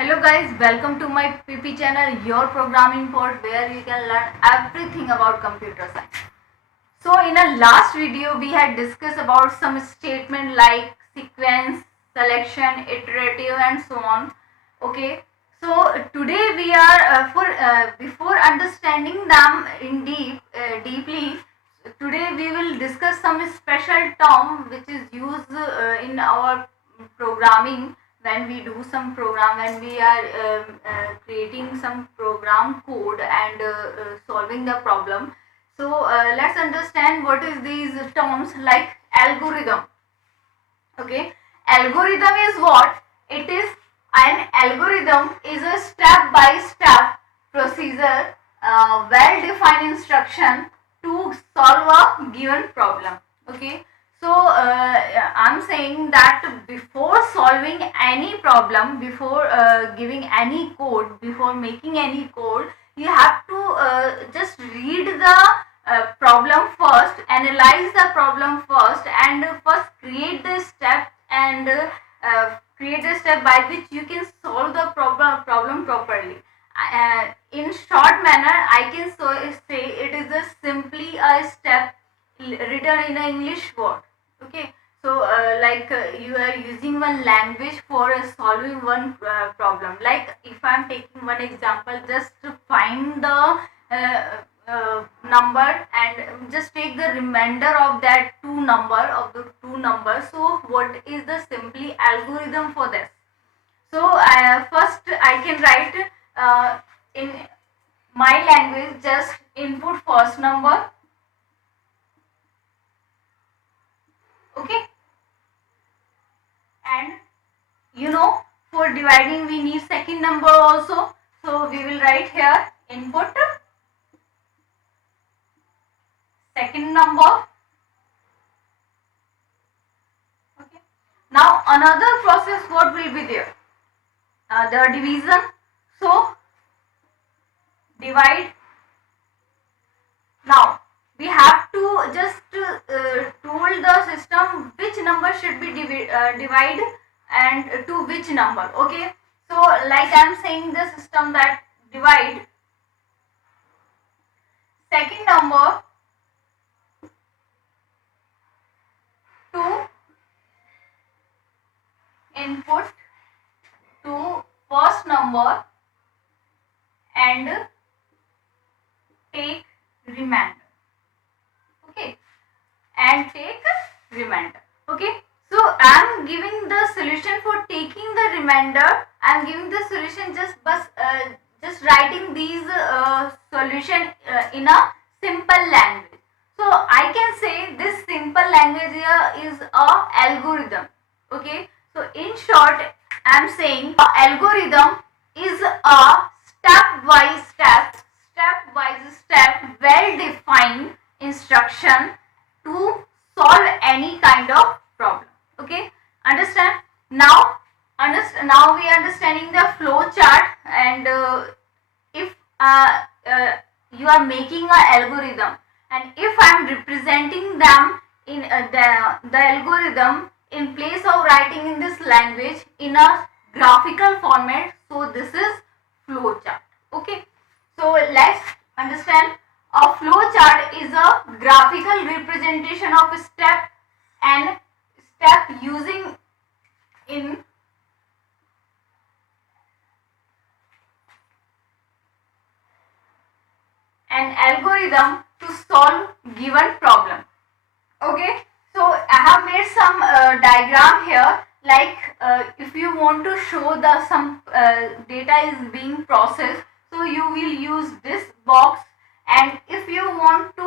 Hello guys, welcome to my PP channel, your programming pod where you can learn everything about computer science. So in a last video we had discussed about some statement like sequence, selection, iterative and so on. Okay, so today we are for before understanding them in deeply, today we will discuss some special term which is used in our programming when we do some program, when we are creating some program code and solving the problem. So let's understand what is these terms like algorithm. Okay, algorithm is what? It is an algorithm is a step by step procedure, well defined instruction to solve a given problem. Okay, so I'm saying that before solving any problem, before giving any code, before making any code, you have to just read the problem first, analyze the problem first, and first create the step and create the step by which you can solve the problem properly. In short manner, I can say it is a simply a step written in an English word. Okay, so you are using one language for solving one problem. Like if I'm taking one example, just to find the number and just take the remainder of that two numbers. So what is the simply algorithm for this? So first I can write in my language, just input first number. Okay, and for dividing we need second number also, so we will write here input second number. Okay, now another process what will be there, the division. So divide. Now we have to just told the system which number should be divided and to which number. Okay, so like I am saying the system that divide second number to input to first number and take remainder. Okay, and take remainder. Okay, so I am giving the solution for taking the remainder. I am giving the solution just writing these solution in a simple language. So I can say this simple language here is a algorithm. Okay, so in short I am saying a algorithm is a step well defined instruction to solve any kind of problem. Okay, understand? Now we are understanding the flow chart, and if you are making a algorithm, and if I am representing them in the algorithm in place of writing in this language in a graphical format, so this is flow chart. Okay, so let's understand. A flow chart is a graphical representation of a step and step using in an algorithm to solve given problem. Okay, so I have made some diagram here. Like if you want to show the some data is being processed, so you will use this box. And if you want to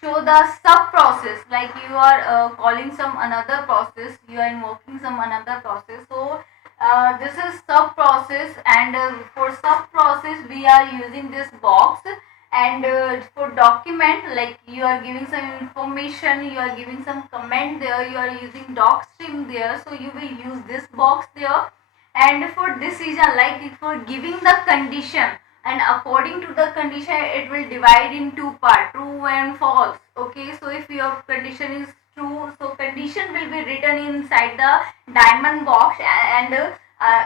show the sub process, like you are calling some another process, you are invoking some another process, so this is sub process, and for sub process we are using this box. And for document, like you are giving some information, you are giving some comment there, you are using doc string there, so you will use this box there. And for decision, like for giving the condition, and according to the condition it will divide in two part, true and false. Okay, so if your condition is true, so condition will be written inside the diamond box, and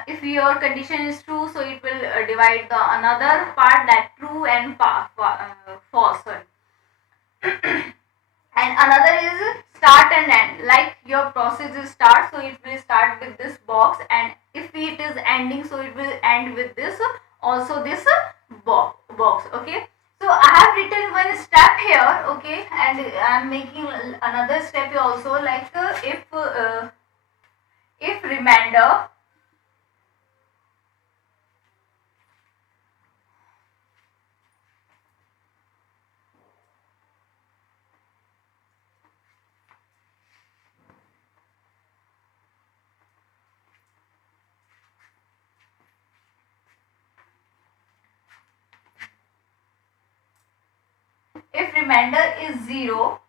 if your condition is true, so it will divide the another part, that true and false, sorry. And another is start and end, like your process is start, so it will start with this box, and if it is ending, so it will end with this, also this box. Okay, so I have written one step here. Okay, and I am making another step here also, like if remainder is 0,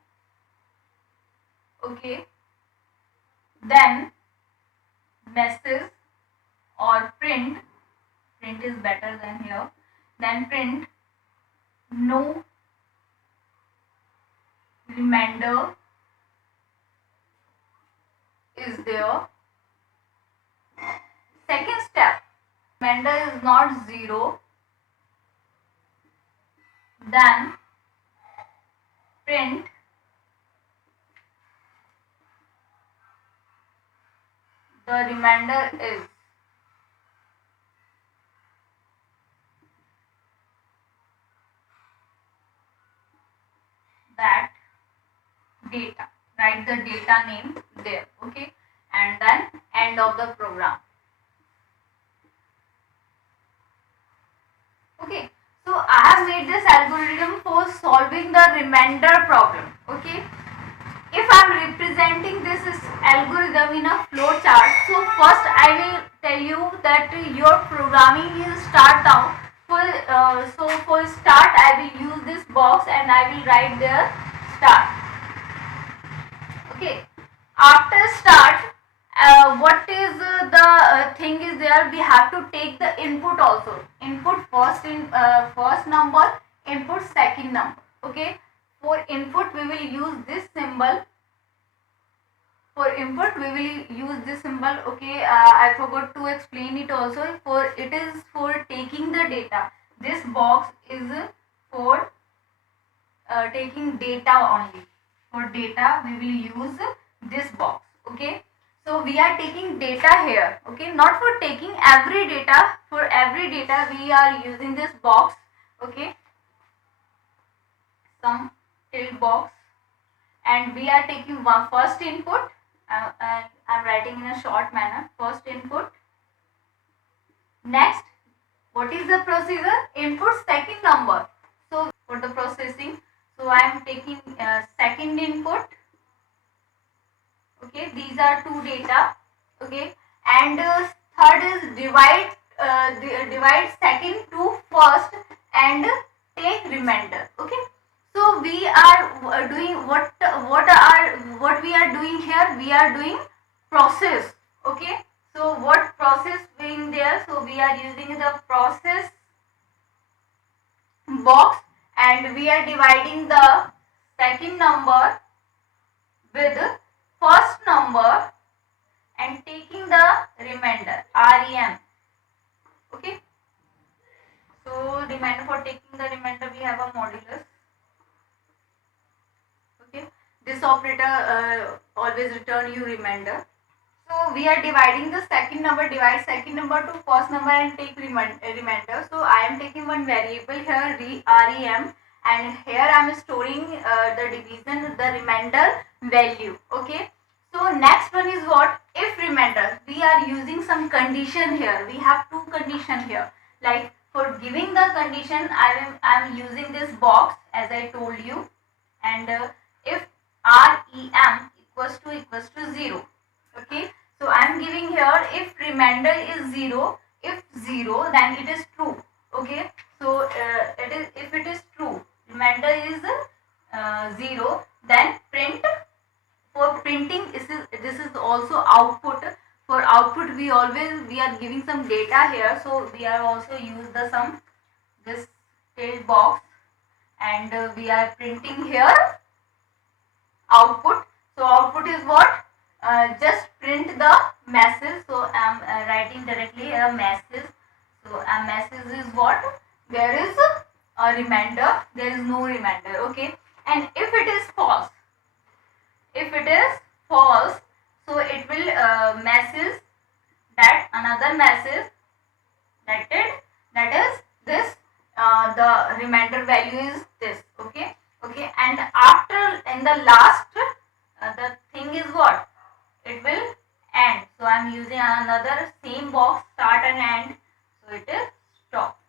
okay, then message or print is better than here, then print no remainder is there. Second step, remainder is not 0, then print the remainder is. That data, write the data name there. Okay, and then end of the program. Okay, so I have made this algorithm for solving the remainder problem. Okay, if I am representing this algorithm in a flow chart, so first I will tell you that your programming is start down. So for start I will use this box and I will write there start. Okay, after start, what is the thing is there, we have to take the input also. Input first number, input second number. Okay, for input we will use this symbol. For input we will use this symbol. Okay, I forgot to explain it also. For it is for taking the data. This box is for taking data only. For data we will use this box. Okay, so we are taking data here. Okay, not for taking every data. For every data we are using this box. Okay, some tilde box, and we are taking one first input. I'm writing in a short manner. First input. Next, what is the procedure? Input second number. So for the processing, so I am taking second input. Okay, these are two data. Okay, and third is divide second to first and take remainder. Okay, so we are doing what we are doing here. We are doing process. Okay, so what process being there? So we are using the process box, and we are dividing the second number with first number and taking the remainder, REM. Okay, so remainder, for taking the remainder we have a modulus. Okay, this operator always return you remainder. So we are dividing the second number, divide second number to first number and take remainder. So I am taking one variable here, REM, and here I am storing the division, the remainder value. Okay, so next one is what? If remainder. We are using some condition here. We have two condition here. Like for giving the condition, I am using this box as I told you, and if REM equals to 0. Okay, so I am giving here, if remainder is 0, if 0 then it is true. Okay, so it is, if it is true, remainder is 0, then print. For printing, this is also output. For output we are giving some data here, so we are also use the some this tilde box, and we are printing here output. So output is what? Just print the message. So I am writing directly remainder, there is no remainder. Okay, and if it is false, if it is false, so it will message that another message, that is this, the remainder value is this. Okay, okay, and after, in the last, the thing is what, it will end. So I'm using another same box, start and end, so it is stop.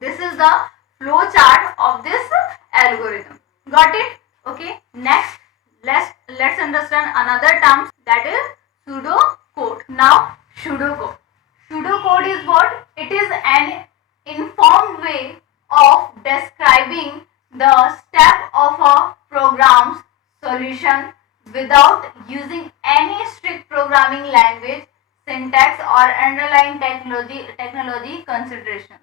This is the flow chart of this algorithm. Got it? Okay. Next, let's understand another term, that is pseudo code. Now, pseudo code. Pseudo code is what? It is an informed way of describing the step of a program's solution without using any strict programming language, syntax, or underlying technology considerations.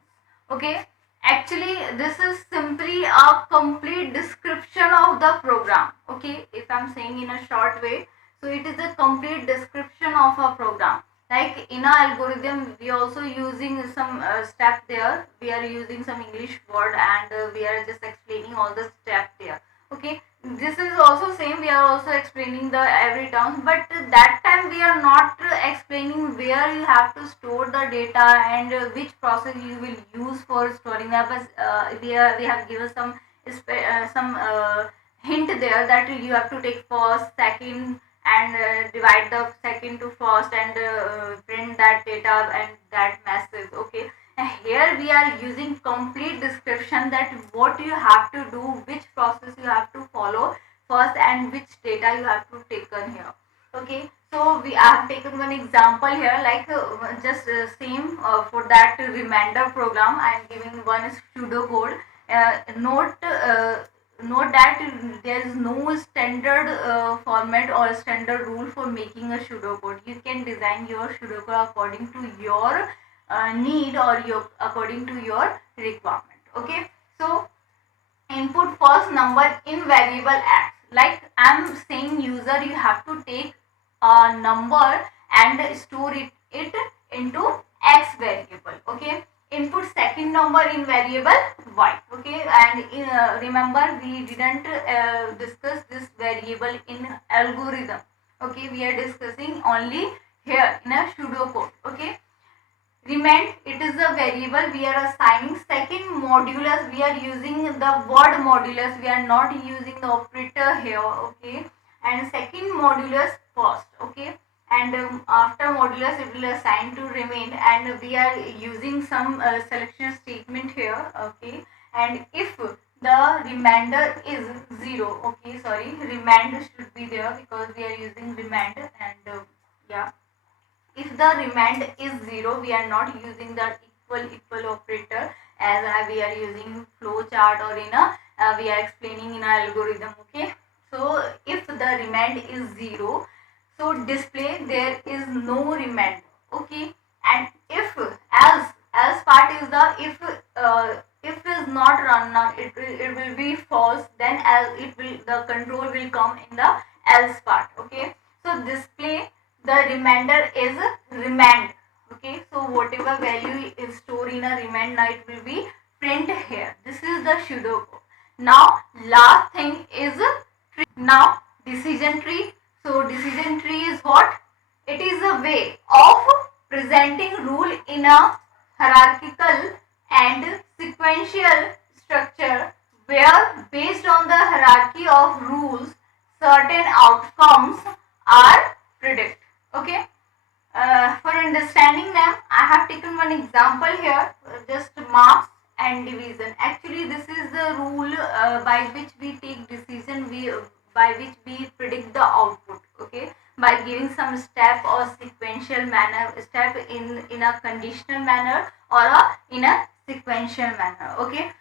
Okay, actually this is simply a complete description of the program. Okay, if I'm saying in a short way, so it is a complete description of a program. Like in our algorithm, we also using some step there, we are using some English word, and we are just explaining all the step there. Okay, this is also same, we are also explaining the every term, but that time we are not explaining where you have to store the data and which process you will use for storing that. But we have given some hint there that you have to take first, second, and divide the second to first, and print that data and that message. Okay, and here we are using complete description, that what you have to do, which process you have to follow first, and which data you have to take on here. Okay, so we have taken one example here, like just same for that remainder program. I am giving one pseudocode. Note that there is no standard format or standard rule for making a pseudocode. You can design your pseudocode according to your need, or your according to your requirement. Okay, so input first number in variable x. Like I'm saying, user, you have to take a number and store it into x variable. Okay, input second number in variable y. Okay, and remember, we didn't discuss this variable in algorithm. Okay, we are discussing only here in a pseudocode. Okay, remain, it is a variable we are assigning. Second, modulus, we are using the word modulus, we are not using the operator here. Okay, and second modulus first. Okay, and after modulus it will assign to remain, and we are using some selection statement here. Okay, and if the remainder is 0, okay, sorry, remainder should be there because we are using remainder, and yeah, if the remand is 0, we are not using the equal operator, as we are using flow chart, or in a we are explaining in our algorithm. Okay, so if the remand is 0, so display there is no remand. Okay, and if else part is the if is not run now, it will be false, then else it will, the control will come in the else part. Okay, so display the remainder is remand. Okay, so whatever value is stored in a remand, now it will be print here. This is the pseudocode. Now last thing is tree. Now decision tree. So decision tree is what? It is a way of presenting rule in a hierarchical and sequential structure, where based on the hierarchy of rules, certain outcomes are predicted. Okay, for understanding them, I have taken one example here, just marks and division. Actually, this is the rule by which we take decision, by which we predict the output. Okay, by giving some step or sequential manner, step in a conditional manner, or in a sequential manner. Okay,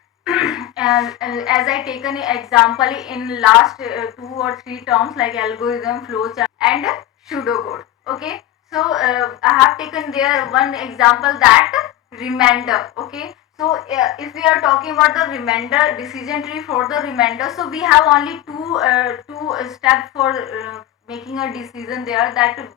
as I taken an example in last 2 or 3 terms, like algorithm, flowchart, and pseudocode. Okay, so I have taken there one example, that remainder. Okay, so if we are talking about the remainder decision tree for the remainder, so we have only two steps for making a decision there, that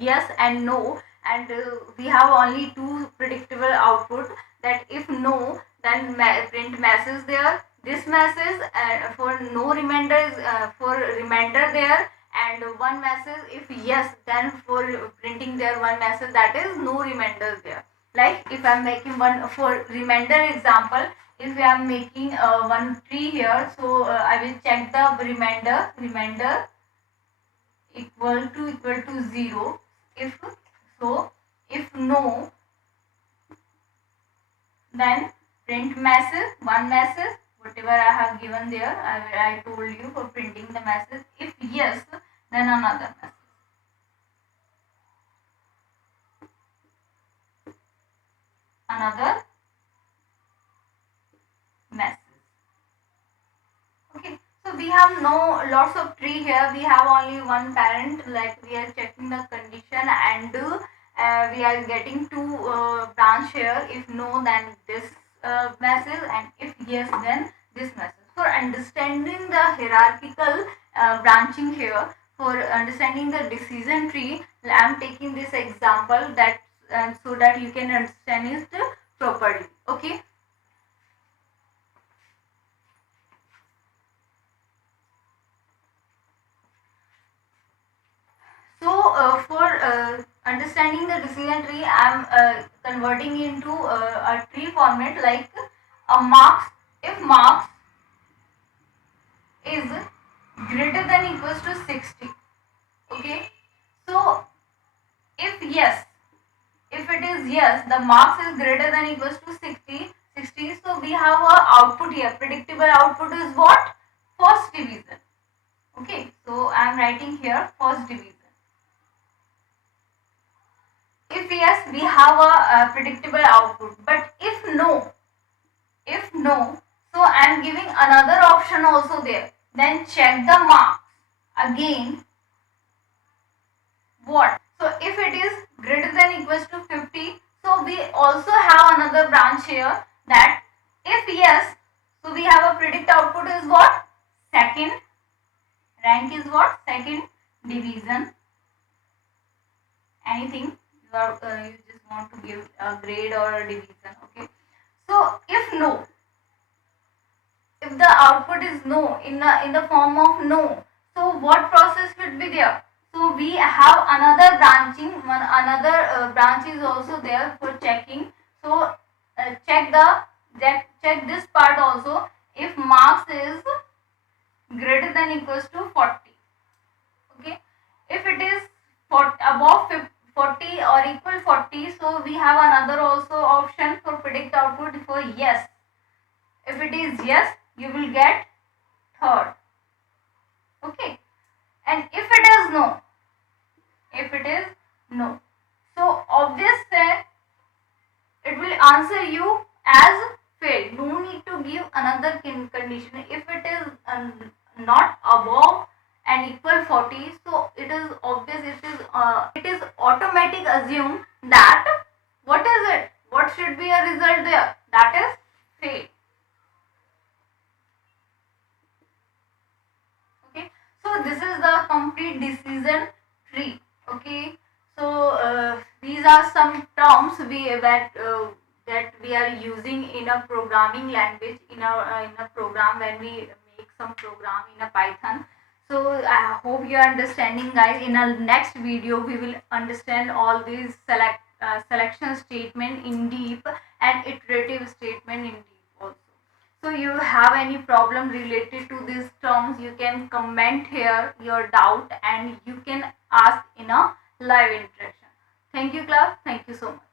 yes and no, and we have only two predictable output, that if no, then print message there, this message, and for no reminder is for reminder there, and one message if yes, then for printing there one message, that is no reminder there. Like if I'm making one for reminder example, if I am making one tree here, so I will check the reminder equal to 0. If so, if no, then print message, one message, whatever I have given there, I told you for printing the message. If yes, then another message. Another message. Okay, so we have no lots of tree here. We have only one parent. Like we are checking the condition, and we are getting two branch here. If no, then this message, and if yes, then this message. For understanding the hierarchical branching here, for understanding the decision tree, I am taking this example that so that you can understand it properly. Okay. So for understanding the decision tree, I am converting into a tree format like a marks. If marks is greater than equals to 60, okay. So if yes, if it is yes, the marks is greater than equals to 60. So we have a output here. Predictable output is what? First division. Okay. So I am writing here first division. If yes, we have a predictable output. But if no, so I am giving another option also there. Then check the marks. Again, what? So if it is greater than equals to 50, so we also have another branch here that if yes, so we have a predict output is what? Second. Rank is what? Second division. Anything you just want to give a grade or a division. Okay. So if no, if the output is no in the form of no, so what process would be there? So we have another branching, another branch is also there for checking. So check this part also. If marks is greater than equals to 40, okay. If it is above 40 or equal 40, so we have another also option for predict output for yes. If it is yes, you will get third. Okay. And if it is no, so obviously it will answer you as failed. No need to give another condition. If it is not above and equal 40, so it is obvious, it is automatic assume that what is it? What should be a result there? That is fail. Okay, so this is the complete decision tree. Okay, so these are some terms that we are using in a programming language, in a program, when we make some program in a Python. So I hope you are understanding, guys. In our next video we will understand all these selection statement in deep and iterative statement in deep also. So you have any problem related to these terms, you can comment here your doubt and you can ask in a live interaction. Thank you, class. Thank you so much.